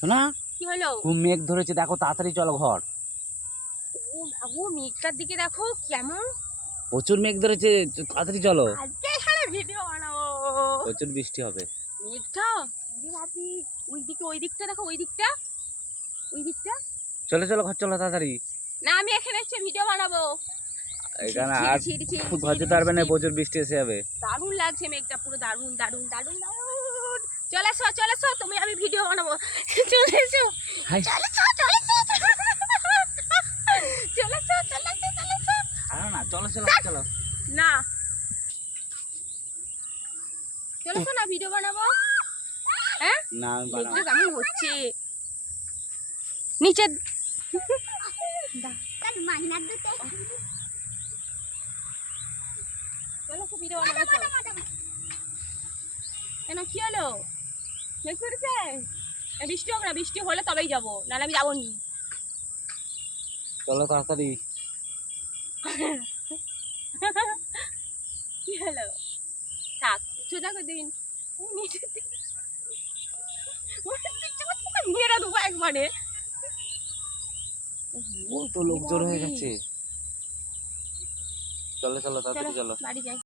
শোনা, কি হলো? খুব মেঘ ধরেছে, দেখো তাড়াতাড়ি চলো ঘর। ও মেঘটার দিকে দেখো কেমন প্রচুর মেঘ ধরেছে, তাড়াতাড়ি চলো। আজকে এখানে ভিডিও বানাবো। প্রচুর বৃষ্টি হবে। মেঘটা ভাবি ওই দিকটা দেখো, ওই দিকটা। চলো চলো ঘর চলো তাড়াতাড়ি। না আমি এখানে এসে ভিডিও বানাবো। এখানে আর ঘর যেতে পারবে না, প্রচুর বৃষ্টি এসে যাবে। দারুণ লাগছে মেঘটা, পুরো দারুণ দারুণ দারুণ দারুণ। চলে এসো তুমি, আমি ভিডিও বানাবো। চলে এসো চলে এসো চলে এসো চলে এসো চলে এসো চলে এসো। না চলো চলো চলো না চলে এসো না, ভিডিও বানাবো। হ্যাঁ না আমি বানাবো। কেমন হচ্ছে নিচে চলো ভিডিও বানাবো। কেন কি হলো? মেঘ করেছে? বৃষ্টি হোক না, বৃষ্টি হলে তবেই যাবো, নাহলে আমি যাবো নি। চলো তাড়াতাড়ি। কি হলো? থাক সোজা করে দিন। মেয়েরা দেবো একবারে। কত লোক জড়ো হয়ে গেছে। চলো চলো তাড়াতাড়ি চলো। বাড়ি যাই।